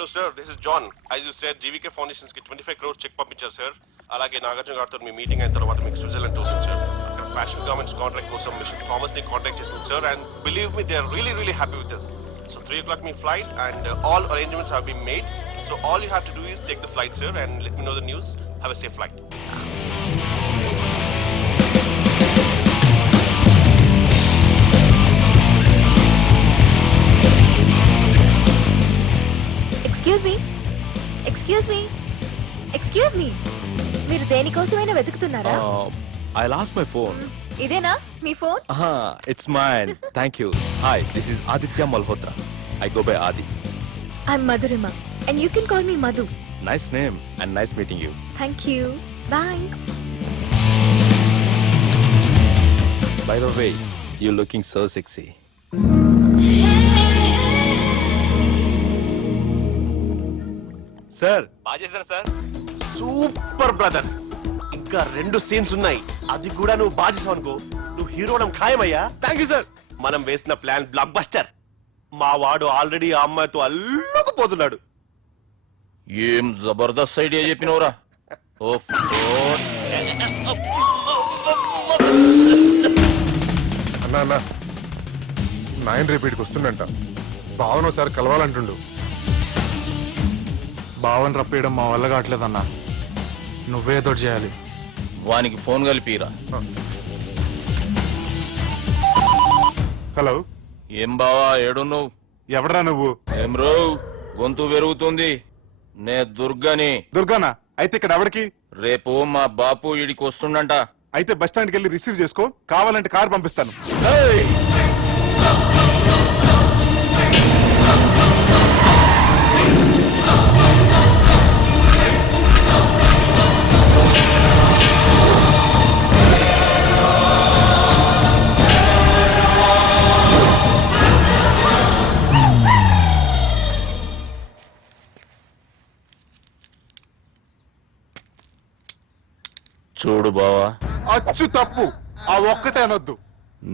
Hello sir, this is John. As you said, GVK Foundations ki 25 crores check పంపించారు sir. అలాగే నాగార్జున గారితో మీ meeting అయిన తర్వాత మీకు స్విట్జర్లాండ్ వస్తుంది sir. అక్కడ ఫ్యాషన్ గార్మెంట్స్ కాంట్రాక్ట్ కోసం మిస్టర్ థామస్ ని కాంటాక్ట్ చేశాను sir, and believe me, they are really happy with this. So 3 o'clock me flight and all arrangements have been made. So all you have to do is take the flight sir and let me know the news. Have a safe flight. Excuse me మీరు దేనికోసమైనా వెతుకుతున్నారా? I lost my phone. ఇదేనా మీ phone? It's mine. Thank you. Hi, this is Aditya Malhotra. I go by Adi. I'm Madhurima and you can call me Madhu. Nice name and nice meeting you. Thank you. Bye. By the way, you're looking so sexy. Sir, బాజేశారు sir. Super brother. ఇంకా 2 scenes ఉన్నాయి. అది కూడా నువ్వు బాజేసావు అనుకో, నువ్వు హీరోడం ఖాయమయ్యా. Thank you sir. మనం వేసిన ప్లాన్ బ్లాక్ బస్టర్. మా వాడు ఆల్రెడీ ఆ అమ్మాయితో అల్లుకుపోతున్నాడు. ఏం జబర్దస్త్ ఐడియా చెప్పినవరా. అన్నా నాయన రేపు ఇటుకు వస్తుండంట. భావన ఒకసారి కలవాలంటుండు. భావన రప్పేయడం మా వల్ల కావట్లేదన్నా, నువ్వేదో చేయాలి. వానికి ఫోన్ కలిపిరా. హలో, ఏం బావా ఏడున్నావు? ఎవడరా నువ్వు? ఏం రో గొంతు పెరుగుతుంది. నే దుర్గని. దుర్గానా? అయితే ఇక్కడ ఎవరికి? రేపు మా బాపు ఈడికి వస్తుండంట. అయితే బస్ స్టాండ్కి వెళ్ళి రిసీవ్ చేసుకో, కావాలంటే కారు పంపిస్తాను. ఏయ్! చూడు బావా, అచ్చు తప్పు. ఆ ఒక్కటే అనొద్దు.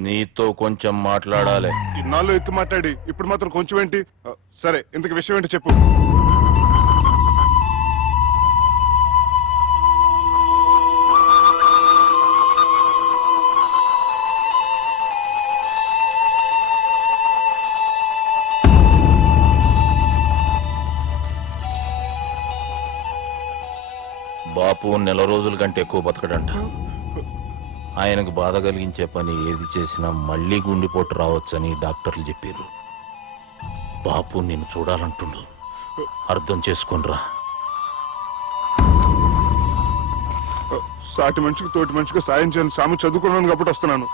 నీతో కొంచెం మాట్లాడాలి. ఇన్నాళ్ళు ఎక్కి మాట్లాడి ఇప్పుడు మాత్రం కొంచెం ఏంటి? సరే, ఇంతకు విషయం ఏంటి చెప్పు. బాపు 4 రోజుల కంటే ఎక్కువ బతకడంట. ఆయనకు బాధ కలిగించే పని ఏది చేసినా మళ్లీ గుండెపోటు రావచ్చని డాక్టర్లు చెప్పారు. బాపు నిన్ను చూడాలంటుండు, అర్థం చేసుకునిరా. సాటి మనిషికి తోటి మనిషికి సాయం చేయని సామె చదువుకున్నాను కాబట్టి వస్తున్నాను.